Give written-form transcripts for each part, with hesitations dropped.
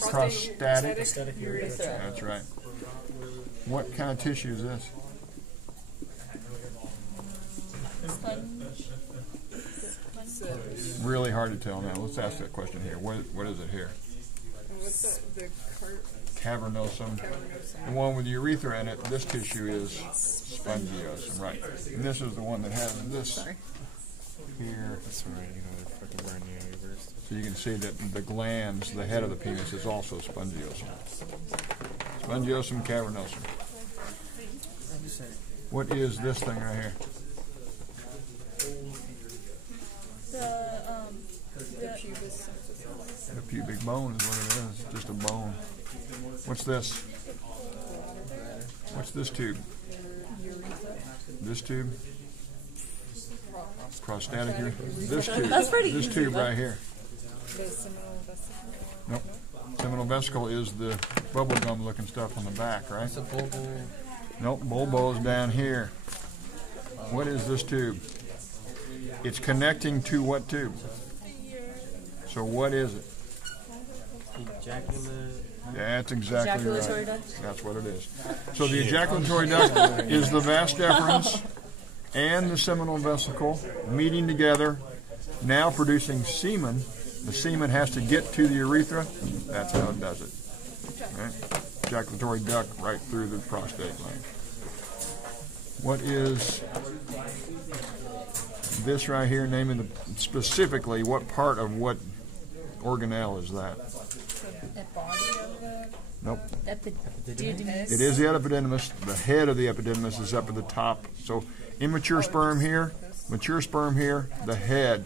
Prostatic urethra. That's right. What kind of tissue is this? Really hard to tell now. Let's ask that question here. What is it here? What's that? The Cavernosum. The one with the urethra in it, this tissue is spongiosum, right. And this is the one that has this here. That's right, you know, they're fucking wearing the universe. So you can see that the glands, the head of the penis, is also spongiosum. Spongiosum cavernosum. What is this thing right here? The pubic bone is what it is, just a bone. What's this? What's this tube? This tube? Prostatic urethra. This tube. That's pretty This easy, tube though. right here. Nope. Seminal vesicle is the bubble gum looking stuff on the back, right? It's a bulbo. Nope, bulbo is down here. What is this tube? It's connecting to what tube? So what is it? Ejaculate. That's exactly Ejaculatory right. duct? That's what it is. So the ejaculatory duct is the vas deferens and the seminal vesicle meeting together, now producing semen. The semen has to get to the urethra. That's how it does it. Right? Ejaculatory duct right through the prostate gland. What is this right here? Naming the specifically what part of what organelle is that? The body of the Nope. Epididymis. It is the epididymis. The head of the epididymis is up at the top. So immature sperm here, mature sperm here, the head,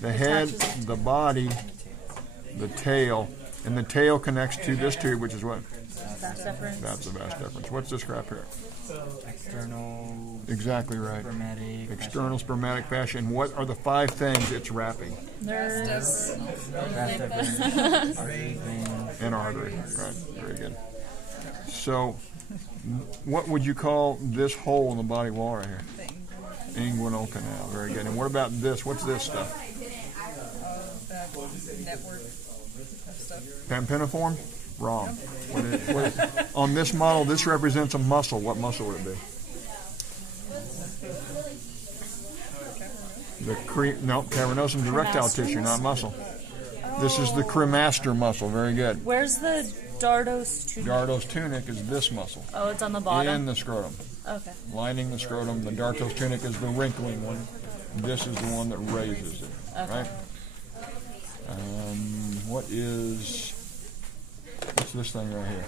the body, the tail, and the tail connects to this tube, which is what? Vas deferens. That's the vas deferens. What's this crap here? External. Exactly right. Spermatic. External spermatic fascia. And what are the 5 things it's wrapping? Nerves. And artery. Right. Very good. So, what would you call this hole in the body wall right here? Inguinal canal. Very good. And what about this? What's this stuff? that network of stuff. Pampiniform? Wrong. What is, on this model, this represents a muscle. What muscle would it be? Cavernosum is erectile tissue, not muscle. This is the cremaster muscle. Very good. Where's the dardos tunic? Dartos tunic is this muscle. Oh, it's on the bottom? In the scrotum. Okay. Lining the scrotum. The dartos tunic is the wrinkling one. This is the one that raises it. Okay. Right? What's this thing right here?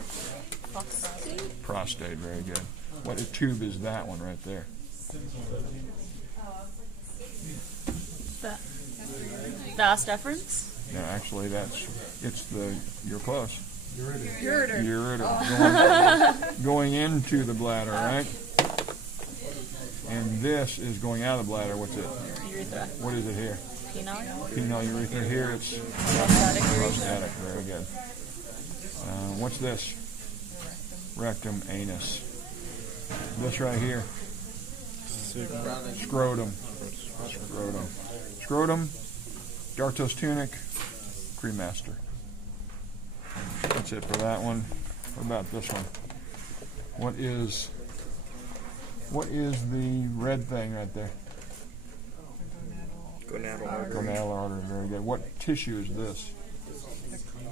Prostate. Prostate. Very good. What tube is that one right there? Vas deferens? No, actually, you're close. Ureter. Ureter. Going into the bladder, right? And this is going out of the bladder. What's it? Urethra. What is it here? Penile? Penile urethra. Here it's Prostatic urethra. prostatic. Very good. What's this? Rectum, anus. This right here? Scrotum. Scrotum, dartos tunic, cremaster. That's it for that one. What about this one? What is the red thing right there? Gonadal artery. Gonadal artery. Very good. What tissue is this?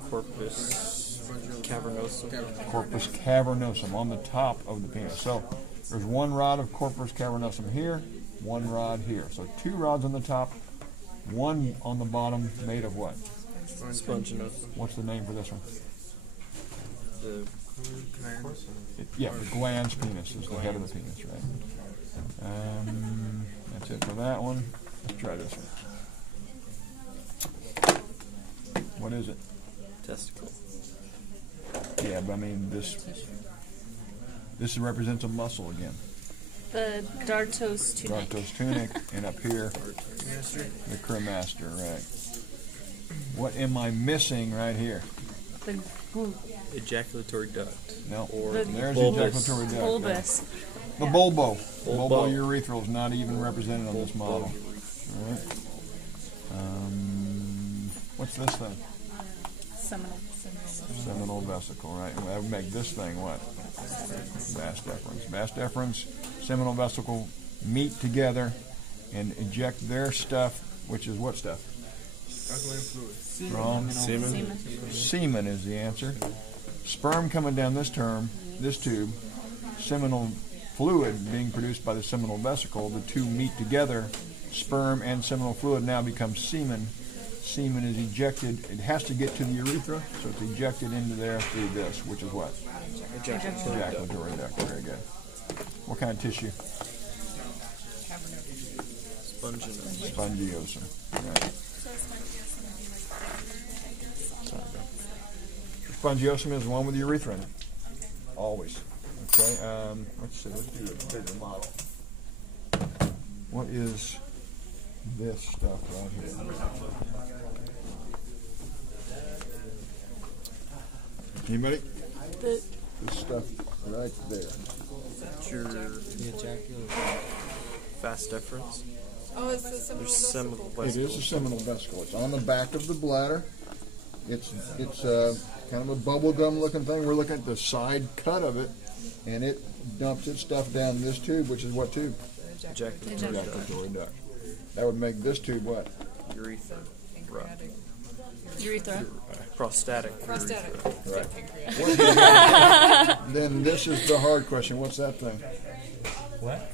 Corpus cavernosum. Corpus cavernosum on the top of the penis. So there's one rod of corpus cavernosum here, one rod here. So 2 rods on the top, 1 on the bottom, made of what? Sponginosum. What's the name for this one? The glands. The glans penis is the head of the penis, right? That's it for that one. Let's try this one. What is it? Testicle. Yeah, but I mean this represents a muscle again. The dartos tunic. Dartos tunic, and up here the cremaster, right? What am I missing right here? The Ejaculatory duct. No, Or there's the bulbous. ejaculatory duct. bulbus. The bulbo. Bulbo. Bulbo urethral is not even represented on this model. All right. What's this thing? Seminal vesicle, right? And that would make this thing what? Vas deferens. Vas deferens, seminal vesicle meet together and eject their stuff, which is what stuff? Wrong. Semen. Semen is the answer. Sperm coming down this tube, seminal fluid being produced by the seminal vesicle. The two meet together. Sperm and seminal fluid now becomes semen. Semen is ejected. It has to get to the urethra, so it's ejected into there through this, which is what? Ejaculatory duct. Very good. What kind of tissue? Spongiosum. Right. Spongiosum is the one with the urethra in it. Always. Okay. Let's see. Let's do a bigger model. What is this stuff right here? Anybody? This stuff right there. The ejaculate. Vas deferens. Oh, it's the seminal There's seminal vesicle. It is a seminal vesicle. It's on the back of the bladder. It's kind of a bubble gum looking thing. We're looking at the side cut of it, and it dumps its stuff down this tube, which is what tube? Ejaculatory duct. Ejaculatory duct. That would make this tube what? Urethra. Pancreatic. Urethra. Prostatic. Prostatic. Right. Pancreatic. Then this is the hard question. What's that thing? What?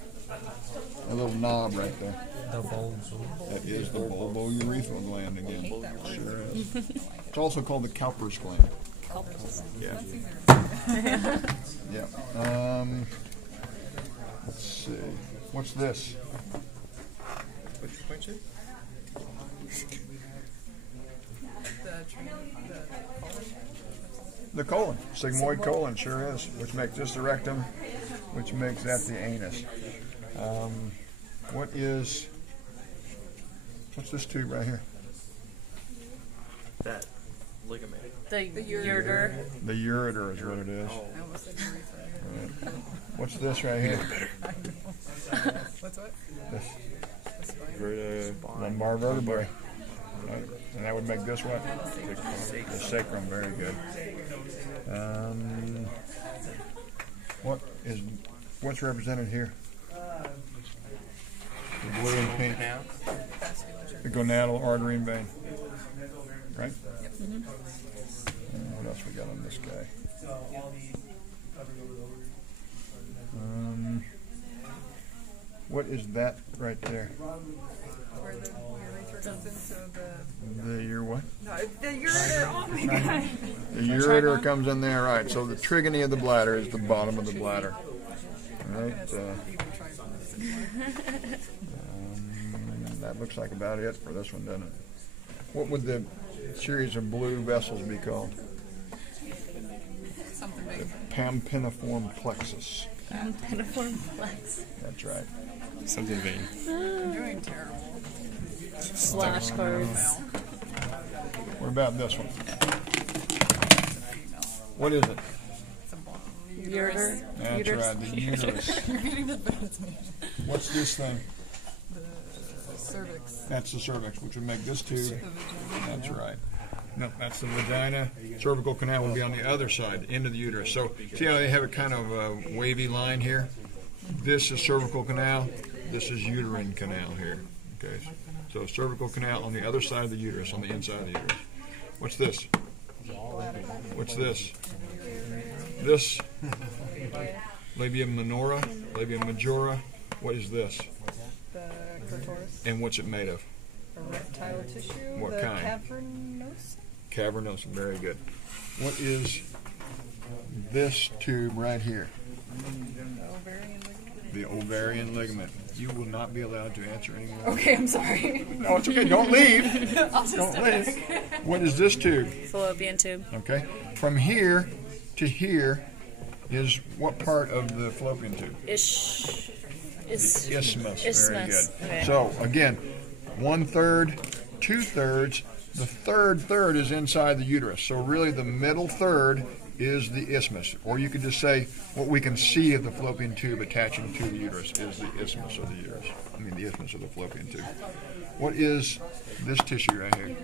A little knob right there. The bulbs. That is the bulbourethral gland again. Sure is. It's also called the Cowper's gland. Yeah. Yeah. Let's see. What's this? What's your question? The colon. Sigmoid colon, sure is. Which makes this the rectum, which makes that the anus. What's this tube right here? That ligament. The ureter. The ureter is what it is. I almost said urethra. Right. What's this right here? What's what? This Vertebrae. lumbar vertebrae. Right. And that would make this what? The sacrum. Very good. What's represented here? The blue and pink. The gonadal artery and vein. Right? What else we got on this guy? What is that right there? Where the urethra comes into The what? the ureter. Oh my god. The ureter comes in there, right? So the trigony of the bladder is the bottom of the bladder. Right. That looks like about it for this one, doesn't it? What would the series of blue vessels be called? Something big. Pampiniform plexus. Peniform flex. That's right. Something vain. I'm doing terrible. Flashcards. What about this one? What is it? Ureter. That's right, the uterus. You're getting this better than me. What's this thing? The cervix. That's the cervix, which would make this tube. The vagina. That's right. No, that's the vagina. Cervical canal will be on the other side, into the uterus. So see how they have a kind of a wavy line here? This is cervical canal. This is uterine canal here. Okay. So cervical canal on the other side of the uterus, on the inside of the uterus. What's this? What's this? This labia minora, labia majora. What is this? The clitoris. And what's it made of? Erectile tissue. What the kind? Cavernosa. Cavernosum. Very good. What is this tube right here? The ovarian ligament. The ovarian ligament. You will not be allowed to answer anymore. Okay, I'm sorry. No, it's okay. Don't leave. I'll just Don't step leave. back. What is this tube? Fallopian tube. Okay. From here to here is what part of the fallopian tube? Isthmus. Isthmus. Very Isthmus. good. Okay. So again, 1/3, 2/3. The third is inside the uterus. So really, the middle third is the isthmus, or you could just say what we can see of the fallopian tube attaching to the uterus is the isthmus of the uterus. I mean, the isthmus of the fallopian tube. What is this tissue right here?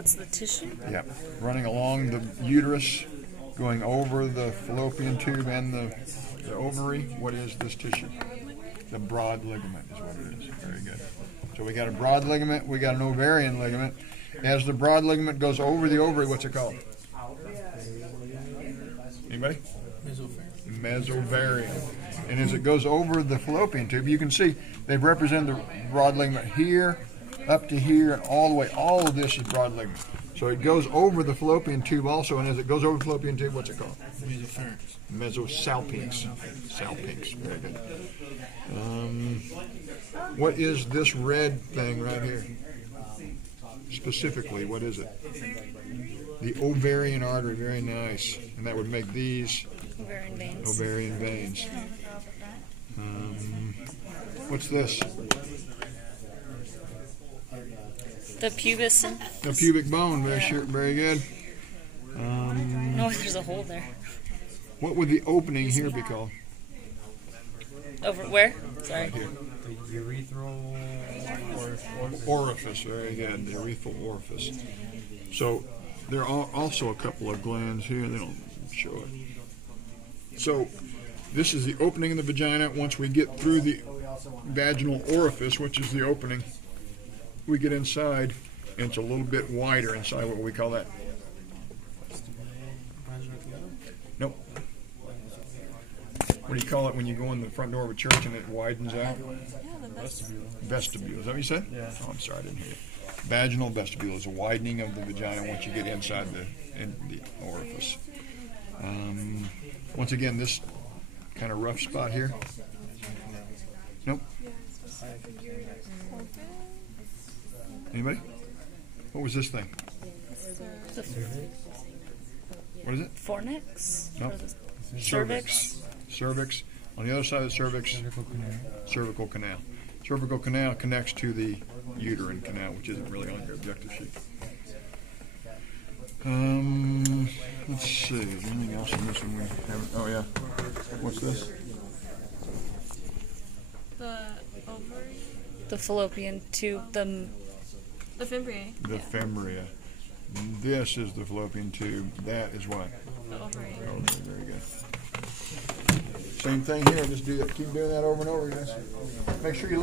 What's the tissue? Yeah, running along the uterus, going over the fallopian tube and the ovary. What is this tissue? The broad ligament is what it is. Very good. So we got a broad ligament, we got an ovarian ligament. As the broad ligament goes over the ovary, what's it called? Anybody? Mesovarian. And as it goes over the fallopian tube, you can see they've represented the broad ligament here, up to here, and all the way. All of this is broad ligament. So it goes over the fallopian tube also, and as it goes over the fallopian tube, what's it called? Mesosalpinx. Salpinx. Very good. What is this red thing right here? Specifically, what is it? The ovarian artery. Very nice. And that would make these Ovarian veins. ovarian veins. What's this? The pubis. The pubic bone. Very sure. Very good. No, there's a hole there. What would the opening here be called? Over where? Sorry. Here. The urethral Orifice. Very good. The urethral orifice. So there are also a couple of glands here. They don't show it. So this is the opening in the vagina. Once we get through the vaginal orifice, which is the opening, we get inside, and it's a little bit wider inside. What do we call that? Nope. What do you call it when you go in the front door of a church and it widens out? Vestibule. Is that what you said? Yeah. Oh, I'm sorry, I didn't hear you. Vaginal vestibule is a widening of the vagina once you get inside the orifice. Once again, this kind of rough spot here. Nope. Anybody? What was this thing? What is it? Fornix? Nope. Or the Cervix. Cervix. On the other side of the cervix, cervical canal. Cervical canal connects to the uterine canal, which isn't really on your objective sheet. Let's see. Is there anything else in this one we haven't? Oh yeah. What's this? The ovary. The fallopian tube. The Fimbria. The fimbria. This is the fallopian tube. That is what? The ovary. Okay, very good. Same thing here. Just do that. Keep doing that over and over, guys. Make sure you